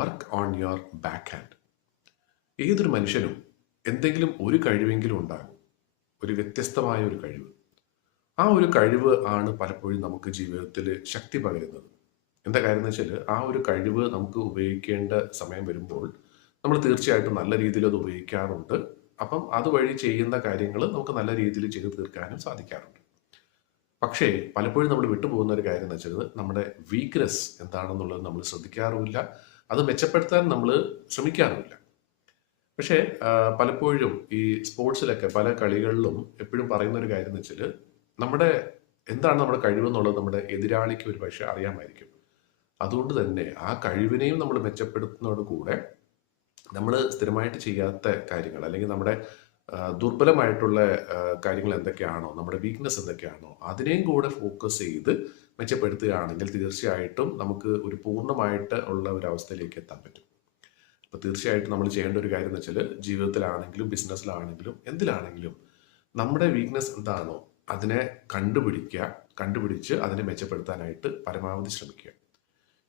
Work on your back hand. ഏതൊരു മനുഷ്യനും എന്തെങ്കിലും ഒരു കഴിവെങ്കിലും ഉണ്ടാകും, ഒരു വ്യത്യസ്തമായ ഒരു കഴിവ്. ആ ഒരു കഴിവ് ആണ് പലപ്പോഴും നമുക്ക് ജീവിതത്തിൽ ശക്തി പകരുന്നത്. എന്താ കാര്യം എന്ന് വെച്ചാൽ, ആ ഒരു കഴിവ് നമുക്ക് ഉപയോഗിക്കേണ്ട സമയം വരുമ്പോൾ നമ്മൾ തീർച്ചയായിട്ടും നല്ല രീതിയിൽ അത് ഉപയോഗിക്കാറുണ്ട്. അപ്പം അതുവഴി ചെയ്യുന്ന കാര്യങ്ങൾ നമുക്ക് നല്ല രീതിയിൽ ചെയ്തു തീർക്കാനും സാധിക്കാറുണ്ട്. പക്ഷേ പലപ്പോഴും നമ്മൾ വിട്ടുപോകുന്ന ഒരു കാര്യം എന്ന് വെച്ചാൽ, നമ്മുടെ വീക്ക്നെസ് എന്താണെന്നുള്ളത് നമ്മൾ ശ്രദ്ധിക്കാറുമില്ല. അത് മെച്ചപ്പെടുത്താൻ നമ്മൾ ശ്രമിക്കാറുമില്ല. പക്ഷേ പലപ്പോഴും ഈ സ്പോർട്സിലൊക്കെ പല കളികളിലും എപ്പോഴും പറയുന്ന ഒരു കാര്യം എന്ന് വെച്ചാൽ, നമ്മുടെ എന്താണ് നമ്മുടെ കഴിവെന്നുള്ളത് നമ്മുടെ എതിരാളിക്ക് ഒരു പക്ഷേ അറിയാമായിരിക്കും. അതുകൊണ്ട് തന്നെ ആ കഴിവിനെയും നമ്മൾ മെച്ചപ്പെടുത്തുന്നതോട് കൂടെ നമ്മൾ സ്ഥിരമായിട്ട് ചെയ്യാത്ത കാര്യങ്ങൾ, അല്ലെങ്കിൽ നമ്മുടെ ദുർബലമായിട്ടുള്ള കാര്യങ്ങൾ എന്തൊക്കെയാണോ, നമ്മുടെ വീക്ക്നെസ് എന്തൊക്കെയാണോ, അതിനെയും കൂടെ ഫോക്കസ് ചെയ്ത് മെച്ചപ്പെടുത്തുകയാണെങ്കിൽ തീർച്ചയായിട്ടും നമുക്ക് ഒരു പൂർണ്ണമായിട്ട് ഉള്ള ഒരു അവസ്ഥയിലേക്ക് എത്താൻ പറ്റും. അപ്പോൾ തീർച്ചയായിട്ടും നമ്മൾ ചെയ്യേണ്ട ഒരു കാര്യം എന്ന് വെച്ചാൽ, ജീവിതത്തിലാണെങ്കിലും ബിസിനസ്സിലാണെങ്കിലും എന്തിലാണെങ്കിലും നമ്മുടെ വീക്ക്നെസ് എന്താണോ അതിനെ കണ്ടുപിടിച്ച് അതിനെ മെച്ചപ്പെടുത്താനായിട്ട് പരമാവധി ശ്രമിക്കുക.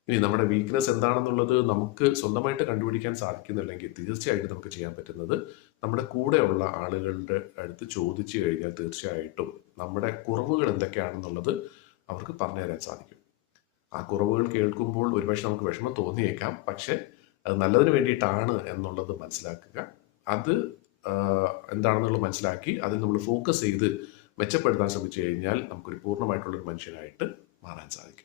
ഇനി നമ്മുടെ വീക്ക്നെസ് എന്താണെന്നുള്ളത് നമുക്ക് സ്വന്തമായിട്ട് കണ്ടുപിടിക്കാൻ സാധിക്കുന്നില്ലെങ്കിൽ തീർച്ചയായിട്ടും നമുക്ക് ചെയ്യാൻ പറ്റുന്നത്, നമ്മുടെ കൂടെയുള്ള ആളുകളുടെ അടുത്ത് ചോദിച്ചു കഴിഞ്ഞാൽ തീർച്ചയായിട്ടും നമ്മുടെ കുറവുകൾ എന്തൊക്കെയാണെന്നുള്ളത് അവർക്ക് പറഞ്ഞു തരാൻ സാധിക്കും. ആ കുറവുകൾ കേൾക്കുമ്പോൾ ഒരുപക്ഷെ നമുക്ക് വിഷമം തോന്നിയേക്കാം, പക്ഷെ അത് നല്ലതിന് വേണ്ടിയിട്ടാണ് എന്നുള്ളത് മനസ്സിലാക്കുക. അത് എന്താണെന്നുള്ളത് മനസ്സിലാക്കി അതിൽ നമ്മൾ ഫോക്കസ് ചെയ്ത് മെച്ചപ്പെടുത്താൻ ശ്രമിച്ചു കഴിഞ്ഞാൽ നമുക്കൊരു പൂർണ്ണമായിട്ടുള്ളൊരു മനുഷ്യനായിട്ട് മാറാൻ സാധിക്കും.